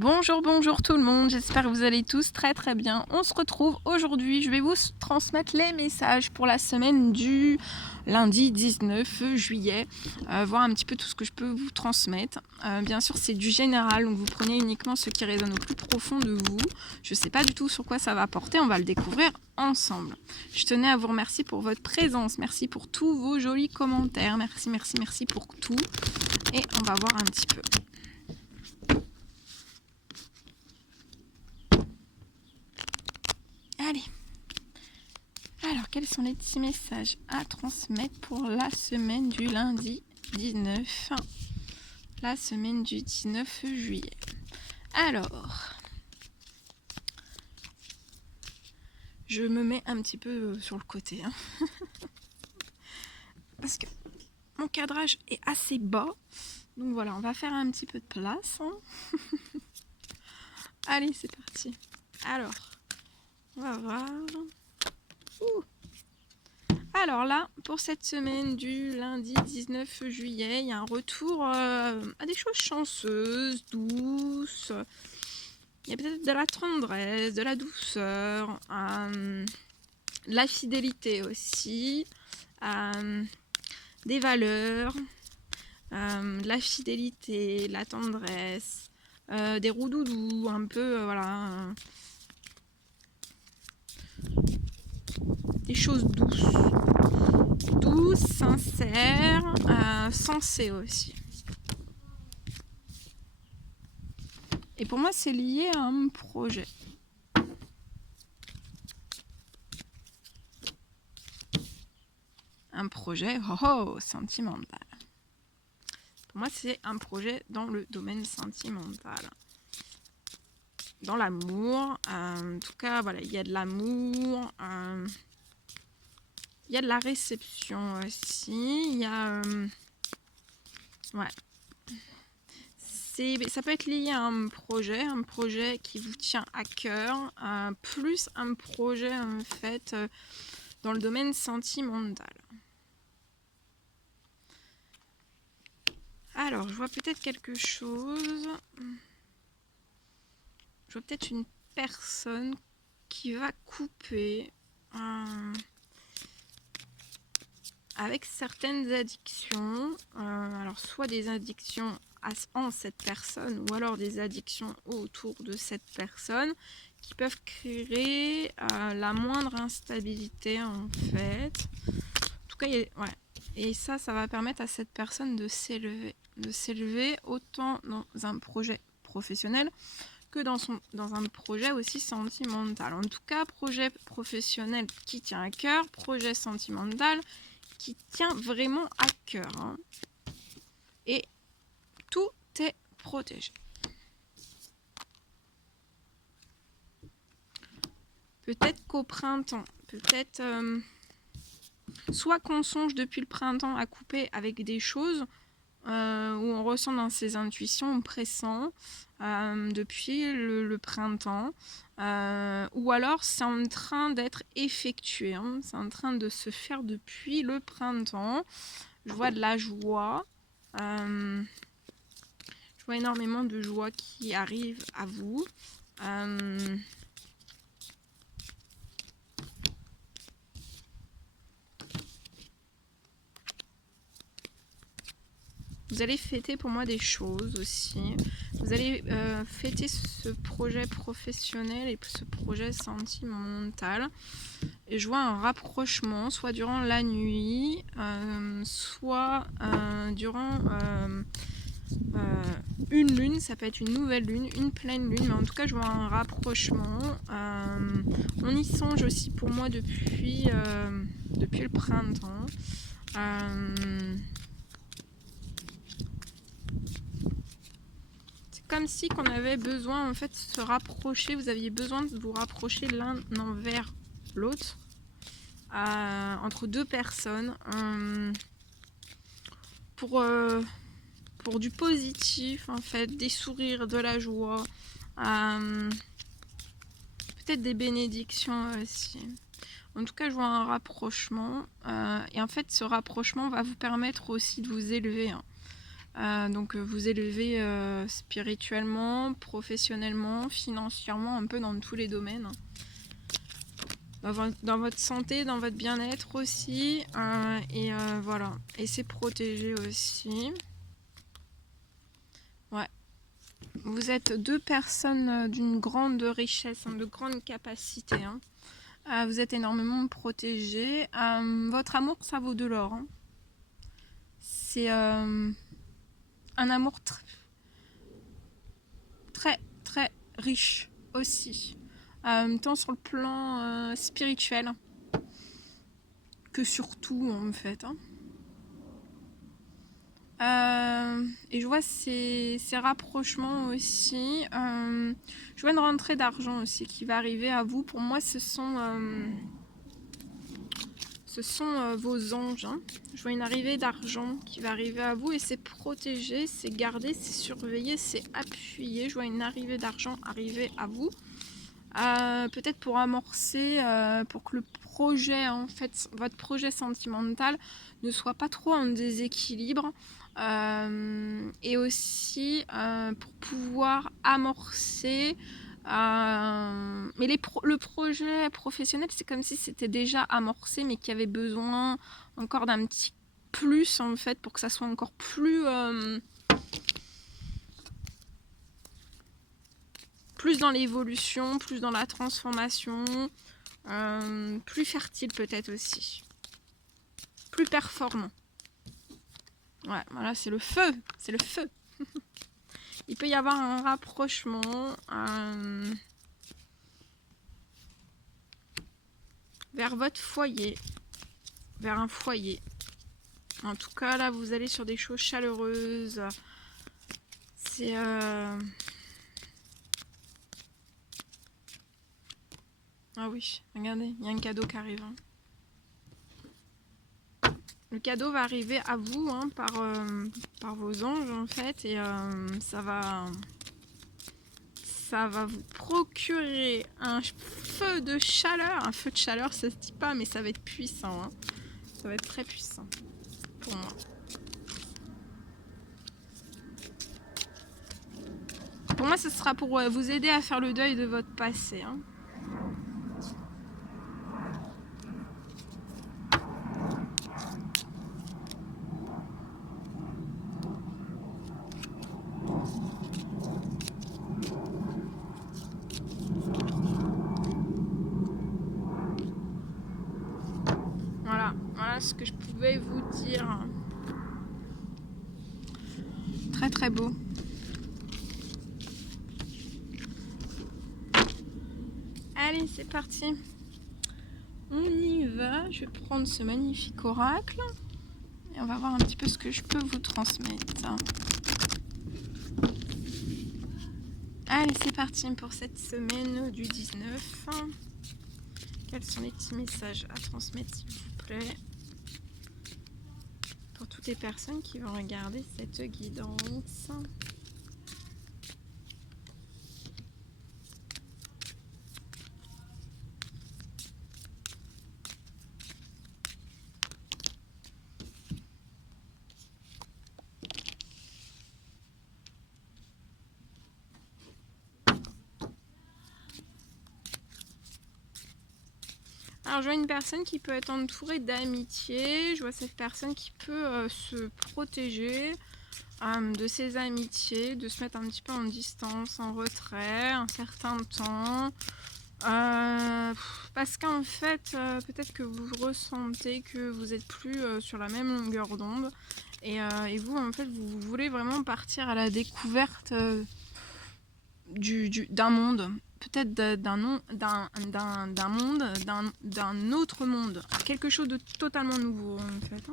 Bonjour, bonjour tout le monde, j'espère que vous allez tous très très bien. On se retrouve aujourd'hui, je vais vous transmettre les messages pour la semaine du lundi 19 juillet, voir un petit peu tout ce que je peux vous transmettre. Bien sûr c'est du général, donc vous prenez uniquement ce qui résonne au plus profond de vous. Je ne sais pas du tout sur quoi ça va porter, on va le découvrir ensemble. Je tenais à vous remercier pour votre présence, merci pour tous vos jolis commentaires, merci pour tout. Et on va voir un petit peu. Allez. Alors, quels sont les petits messages à transmettre pour la semaine du lundi 19, la semaine du 19 juillet. Alors, je me mets un petit peu sur le côté, hein, parce que mon cadrage est assez bas. Donc voilà, on va faire un petit peu de place. Hein. Allez, c'est parti. Alors, on va voir. Ouh. Alors là, pour cette semaine du lundi 19 juillet, il y a un retour à des choses chanceuses, douces. Il y a peut-être de la tendresse, de la douceur, de la fidélité aussi, des valeurs, de la fidélité, la tendresse, des roudoudous, un peu, voilà, des choses douces, sincères, sensées aussi. Et pour moi, c'est lié à un projet. Un projet sentimental. Pour moi, c'est un projet dans le domaine sentimental. Dans l'amour. En tout cas, voilà, il y a de l'amour. Il y a de la réception aussi. Il y a... ouais. Ça peut être lié à un projet qui vous tient à cœur, plus un projet en fait dans le domaine sentimental. Alors, je vois peut-être quelque chose. Je vois peut-être une personne qui va couper avec certaines addictions. Alors, soit des addictions en cette personne ou alors des addictions autour de cette personne qui peuvent créer la moindre instabilité en fait. En tout cas, ouais. Et ça va permettre à cette personne de s'élever autant dans un projet professionnel que dans un projet aussi sentimental. En tout cas, projet professionnel qui tient à cœur, projet sentimental qui tient vraiment à cœur. Hein. Et tout est protégé. Peut-être qu'au printemps, peut-être soit qu'on songe depuis le printemps à couper avec des choses où on ressent dans ses intuitions, on pressent depuis le printemps, ou alors c'est en train d'être effectué, hein, c'est en train de se faire depuis le printemps. Je vois de la joie, je vois énormément de joie qui arrive à vous. Vous allez fêter pour moi des choses aussi. Vous allez fêter ce projet professionnel et ce projet sentimental. Et je vois un rapprochement, soit durant la nuit, soit durant une lune. Ça peut être une nouvelle lune, une pleine lune. Mais en tout cas, je vois un rapprochement. On y songe aussi pour moi depuis le printemps. Comme si qu'on avait besoin en fait de se rapprocher, vous aviez besoin de vous rapprocher l'un envers l'autre, entre deux personnes, pour du positif en fait, des sourires, de la joie, peut-être des bénédictions aussi. En tout cas, je vois un rapprochement, et en fait ce rapprochement va vous permettre aussi de vous élever, hein. Donc vous élever spirituellement, professionnellement, financièrement, un peu dans tous les domaines. Dans votre santé, dans votre bien-être aussi. Voilà. Et c'est protégé aussi. Ouais. Vous êtes deux personnes d'une grande richesse, de grande capacité. Vous êtes énormément protégés. Votre amour, ça vaut de l'or. C'est un amour très riche aussi. Tant sur le plan spirituel que sur tout en fait. Et je vois ces rapprochements aussi. Je vois une rentrée d'argent aussi qui va arriver à vous. Pour moi, ce sont vos anges. Je vois une arrivée d'argent qui va arriver à vous et c'est protégé, c'est gardé, c'est surveillé, c'est appuyé. Je vois une arrivée d'argent arriver à vous. Peut-être pour amorcer, pour que le projet, en fait, votre projet sentimental ne soit pas trop en déséquilibre. Et aussi pour pouvoir amorcer. Mais le projet professionnel, c'est comme si c'était déjà amorcé, mais qu'il y avait besoin encore d'un petit plus, en fait, pour que ça soit encore plus dans l'évolution, plus dans la transformation, plus fertile peut-être aussi, plus performant. Ouais, voilà, c'est le feu, c'est le feu. Il peut y avoir un rapprochement vers votre foyer, vers un foyer. En tout cas, là, vous allez sur des choses chaleureuses. C'est ah oui, regardez, il y a un cadeau qui arrive. Le cadeau va arriver à vous par vos anges en fait, et ça va vous procurer un feu de chaleur. Un feu de chaleur, ça se dit pas, mais ça va être puissant. Ça va être très puissant pour moi. Pour moi, ce sera pour vous aider à faire le deuil de votre passé. Voilà ce que je pouvais vous dire. Très très beau. Allez, c'est parti. On y va. Je vais prendre ce magnifique oracle et on va voir un petit peu ce que je peux vous transmettre. Allez, c'est parti pour cette semaine du 19. Quels sont les petits messages à transmettre, s'il vous plaît, pour toutes les personnes qui vont regarder cette guidance? Alors, je vois une personne qui peut être entourée d'amitié. Je vois cette personne qui peut se protéger de ses amitiés, de se mettre un petit peu en distance, en retrait, un certain temps. Parce qu'en fait, peut-être que vous ressentez que vous n'êtes plus sur la même longueur d'onde. Et vous, en fait, vous voulez vraiment partir à la découverte d'un monde. Peut-être d'un monde, d'un autre monde, quelque chose de totalement nouveau en fait.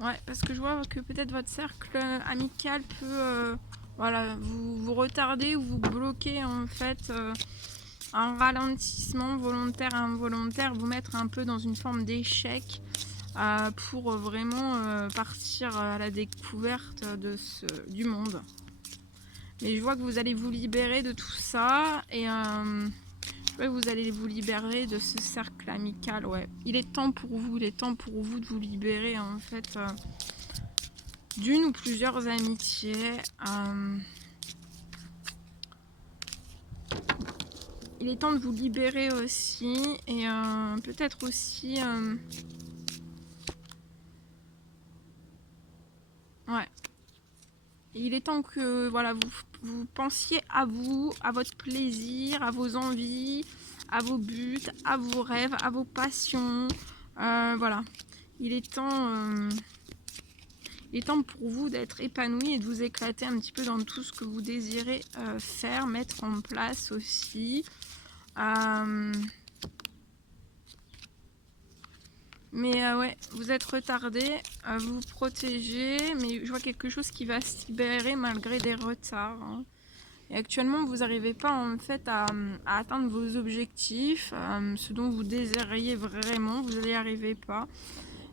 Ouais, parce que je vois que peut-être votre cercle amical peut vous retarder ou vous bloquer en fait, un ralentissement volontaire, involontaire, vous mettre un peu dans une forme d'échec pour vraiment partir à la découverte du monde. Mais je vois que vous allez vous libérer de tout ça. Et je vois que vous allez vous libérer de ce cercle amical. Ouais. Il est temps pour vous. Il est temps pour vous de vous libérer en fait d'une ou plusieurs amitiés. Il est temps de vous libérer aussi. Et peut-être aussi... ouais. Il est temps que voilà, vous pensiez à vous, à votre plaisir, à vos envies, à vos buts, à vos rêves, à vos passions. Voilà. Il est temps pour vous d'être épanoui et de vous éclater un petit peu dans tout ce que vous désirez faire, mettre en place aussi. Mais ouais, vous êtes retardé, vous vous protégez, mais je vois quelque chose qui va se libérer malgré des retards. Hein. Et actuellement, vous n'arrivez pas en fait à atteindre vos objectifs, ce dont vous désiriez vraiment, vous n'y arrivez pas.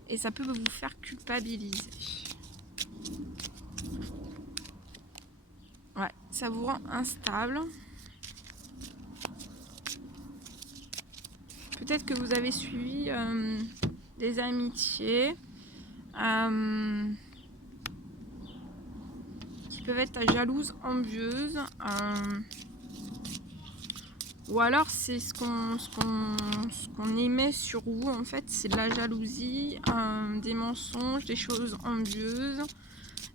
Et ça peut vous faire culpabiliser. Ouais, ça vous rend instable. Peut-être que vous avez suivi des amitiés qui peuvent être jalouses, envieuses. Ou alors c'est ce qu'on émet sur vous en fait, c'est de la jalousie, des mensonges, des choses envieuses.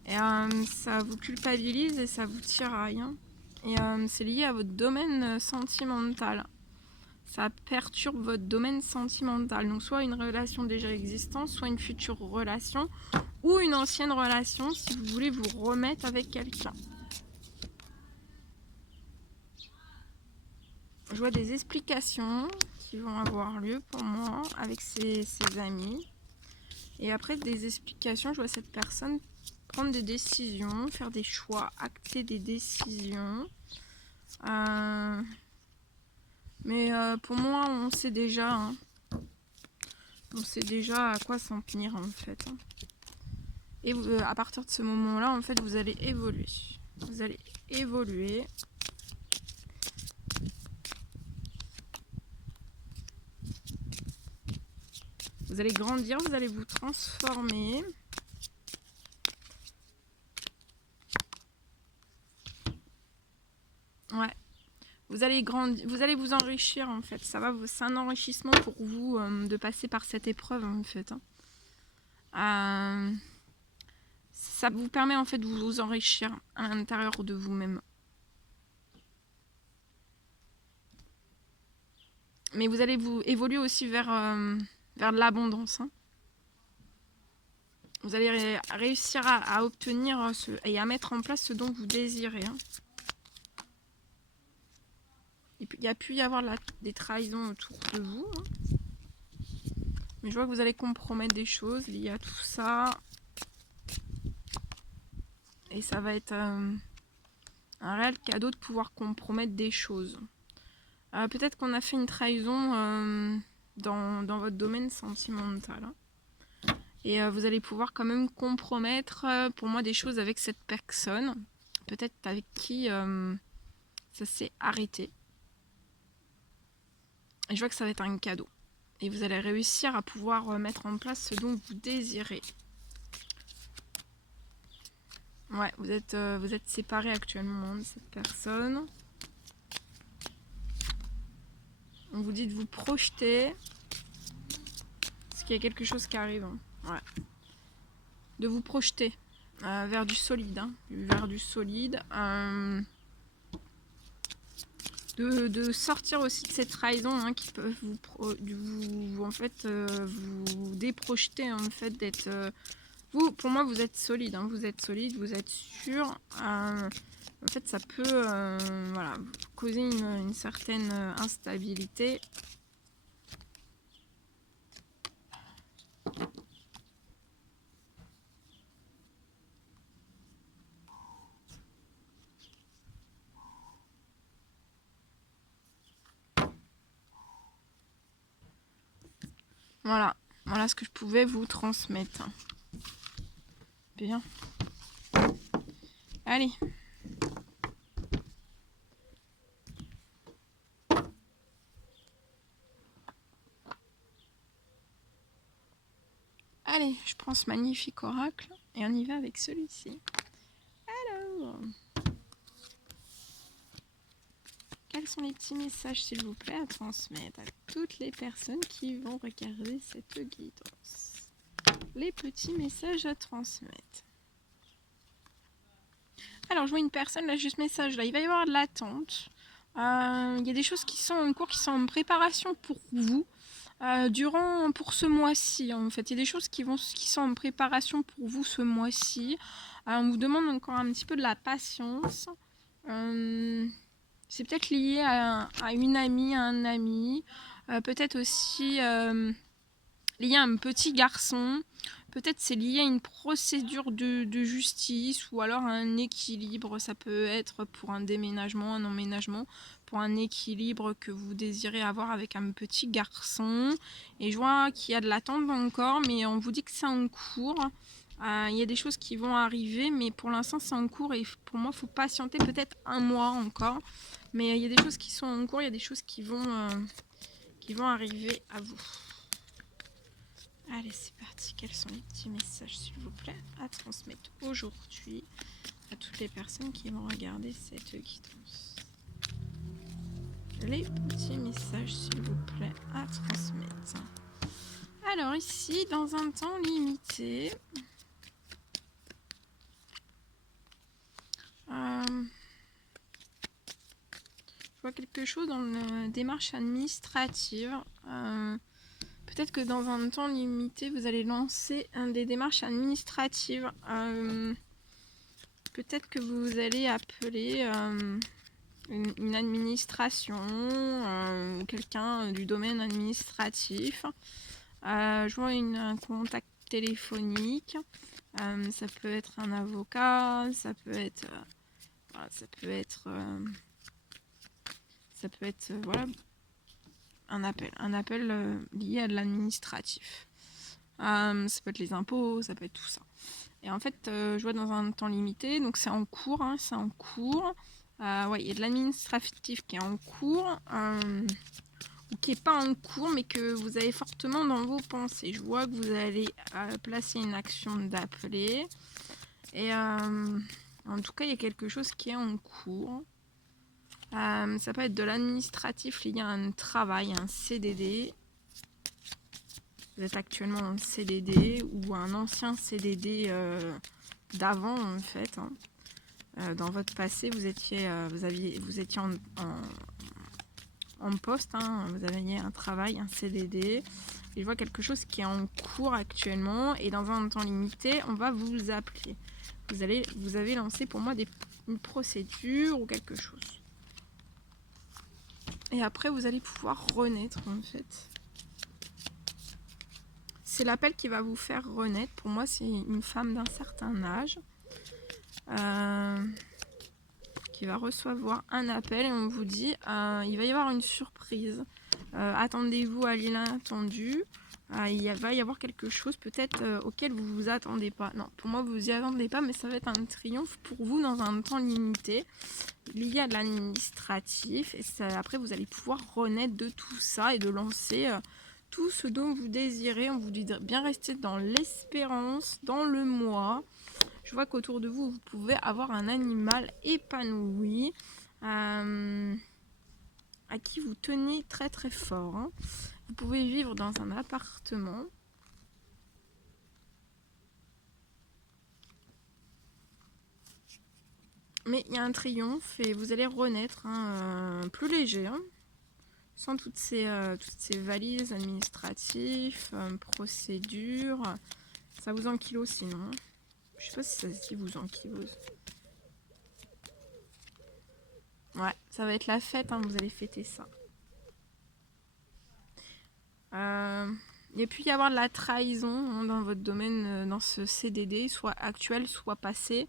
Et ça vous culpabilise et ça vous tiraille. Hein. Et c'est lié à votre domaine sentimental. Ça perturbe votre domaine sentimental. Donc soit une relation déjà existante, soit une future relation ou une ancienne relation si vous voulez vous remettre avec quelqu'un. Je vois des explications qui vont avoir lieu pour moi avec ses amis. Et après des explications, je vois cette personne prendre des décisions, faire des choix, acter des décisions. Mais pour moi, on sait déjà. Hein. On sait déjà à quoi s'en tenir en fait. Hein. Et à partir de ce moment-là, en fait, vous allez évoluer. Vous allez évoluer. Vous allez grandir, vous allez vous transformer. Ouais. Vous allez grandir, vous allez vous enrichir en fait. C'est un enrichissement pour vous de passer par cette épreuve en fait. Hein. Ça vous permet en fait de vous enrichir à l'intérieur de vous-même. Mais vous allez vous évoluer aussi vers de l'abondance. Hein. Vous allez réussir à obtenir et à mettre en place ce dont vous désirez. Hein. Il y a pu y avoir des trahisons autour de vous. Hein. Mais je vois que vous allez compromettre des choses liées à tout ça. Et ça va être un réel cadeau de pouvoir compromettre des choses. Peut-être qu'on a fait une trahison dans votre domaine sentimental. Hein. Et vous allez pouvoir quand même compromettre pour moi des choses avec cette personne. Peut-être avec qui ça s'est arrêté. Et je vois que ça va être un cadeau. Et vous allez réussir à pouvoir mettre en place ce dont vous désirez. Ouais, vous êtes séparés actuellement de cette personne. On vous dit de vous projeter. Parce qu'il y a quelque chose qui arrive. Hein. Ouais. De vous projeter vers du solide. Hein. Vers du solide. De sortir aussi de ces trahisons hein, qui peuvent en fait, vous déprojeter en fait d'être... pour moi, vous êtes solide. Hein. Vous êtes solide, vous êtes sûr. En fait, ça peut voilà, causer une certaine instabilité. Voilà. Voilà ce que je pouvais vous transmettre. Bien. Allez. Allez, je prends ce magnifique oracle et on y va avec celui-ci. Alors, quels sont les petits messages, s'il vous plaît, à transmettre à toutes les personnes qui vont regarder cette guidance? Les petits messages à transmettre. Alors, je vois une personne, là, j'ai ce message-là. Il va y avoir de l'attente. Il y a des choses qui sont en cours, qui sont en préparation pour vous. Pour ce mois-ci, en fait. Il y a des choses qui sont en préparation pour vous ce mois-ci. On vous demande encore un petit peu de la patience. C'est peut-être lié à une amie, à un ami. Peut-être aussi lié à un petit garçon. Peut-être c'est lié à une procédure de justice ou alors à un équilibre. Ça peut être pour un déménagement, un emménagement, pour un équilibre que vous désirez avoir avec un petit garçon. Et je vois qu'il y a de l'attente encore, mais on vous dit que c'est en cours. Il y a des choses qui vont arriver, mais pour l'instant c'est en cours et pour moi il faut patienter peut-être un mois encore. Mais il y a des choses qui sont en cours, il y a des choses qui vont arriver à vous. Allez, c'est parti. Quels sont les petits messages, s'il vous plaît, à transmettre aujourd'hui à toutes les personnes qui vont regarder cette guidance? Les petits messages, s'il vous plaît, à transmettre. Alors ici, dans un temps limité, je vois quelque chose dans la démarche administrative. Peut-être que dans un temps limité, vous allez lancer des démarches administratives. Peut-être que vous allez appeler une administration, quelqu'un du domaine administratif. Je vois un contact téléphonique. Ça peut être un avocat, ça peut être voilà, un appel lié à de l'administratif. Ça peut être les impôts, ça peut être tout ça. Et en fait, je vois dans un temps limité, donc c'est en cours, c'est en cours. Ouais, il y a de l'administratif qui est en cours, ou qui n'est pas en cours, mais que vous avez fortement dans vos pensées. Je vois que vous allez placer une action d'appeler. Et en tout cas, il y a quelque chose qui est en cours. Ça peut être de l'administratif lié à un travail, un CDD. Vous êtes actuellement en CDD ou un ancien CDD d'avant en fait. Dans votre passé, vous étiez en poste, vous aviez un travail, un CDD. Et je vois quelque chose qui est en cours actuellement et dans un temps limité, on va vous appeler. Vous avez lancé pour moi une procédure ou quelque chose. Et après, vous allez pouvoir renaître en fait. C'est l'appel qui va vous faire renaître. Pour moi, c'est une femme d'un certain âge qui va recevoir un appel et on vous dit il va y avoir une surprise. Attendez-vous à l'inattendu. Il va y avoir quelque chose peut-être auquel vous vous attendez pas. Non, pour moi, vous vous y attendez pas, mais ça va être un triomphe pour vous dans un temps limité, lié à de l'administratif. Et après, vous allez pouvoir renaître de tout ça et de lancer tout ce dont vous désirez. On vous dit de bien rester dans l'espérance, dans le moi. Je vois qu'autour de vous, vous pouvez avoir un animal épanoui à qui vous tenez très très fort. Vous pouvez vivre dans un appartement. Mais il y a un triomphe et vous allez renaître plus léger. Sans toutes ces valises administratives, procédures. Ça vous ankylose sinon. Je sais pas si ça se dit vous ankylose. Ouais, ça va être la fête, vous allez fêter ça. Il y a pu y avoir de la trahison dans votre domaine, dans ce CDD, soit actuel, soit passé.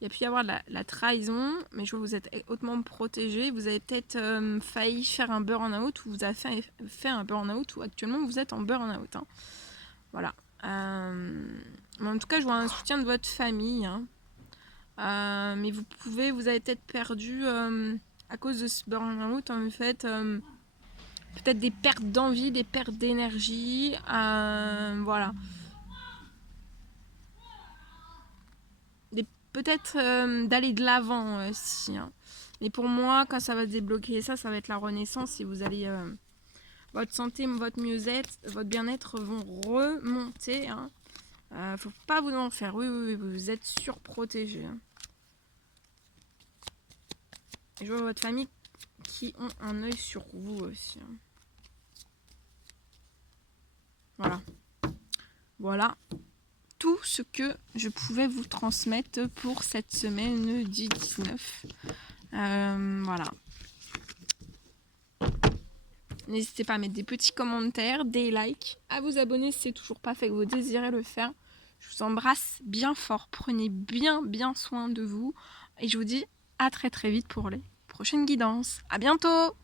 Il y a pu y avoir de la trahison, mais je vois que vous êtes hautement protégé. Vous avez peut-être failli faire un burn-out, ou vous avez fait un burn-out, ou actuellement vous êtes en burn-out. Voilà. Mais en tout cas, je vois un soutien de votre famille. Mais vous avez peut-être perdu à cause de ce burn-out, en fait. Peut-être des pertes d'envie, des pertes d'énergie. Voilà. peut-être d'aller de l'avant aussi. Hein. Mais pour moi, quand ça va se débloquer, ça va être la renaissance et vous allez... votre santé, votre mieux-être, votre bien-être vont remonter. Hein. Faut pas vous en faire. Oui, vous êtes surprotégé. Hein. Et je vois votre famille qui ont un œil sur vous aussi. Hein. Voilà. Voilà tout ce que je pouvais vous transmettre pour cette semaine du 19. Voilà. N'hésitez pas à mettre des petits commentaires, des likes, à vous abonner si c'est toujours pas fait que vous désirez le faire. Je vous embrasse bien fort. Prenez bien soin de vous. Et je vous dis à très vite pour les prochaines guidances. À bientôt!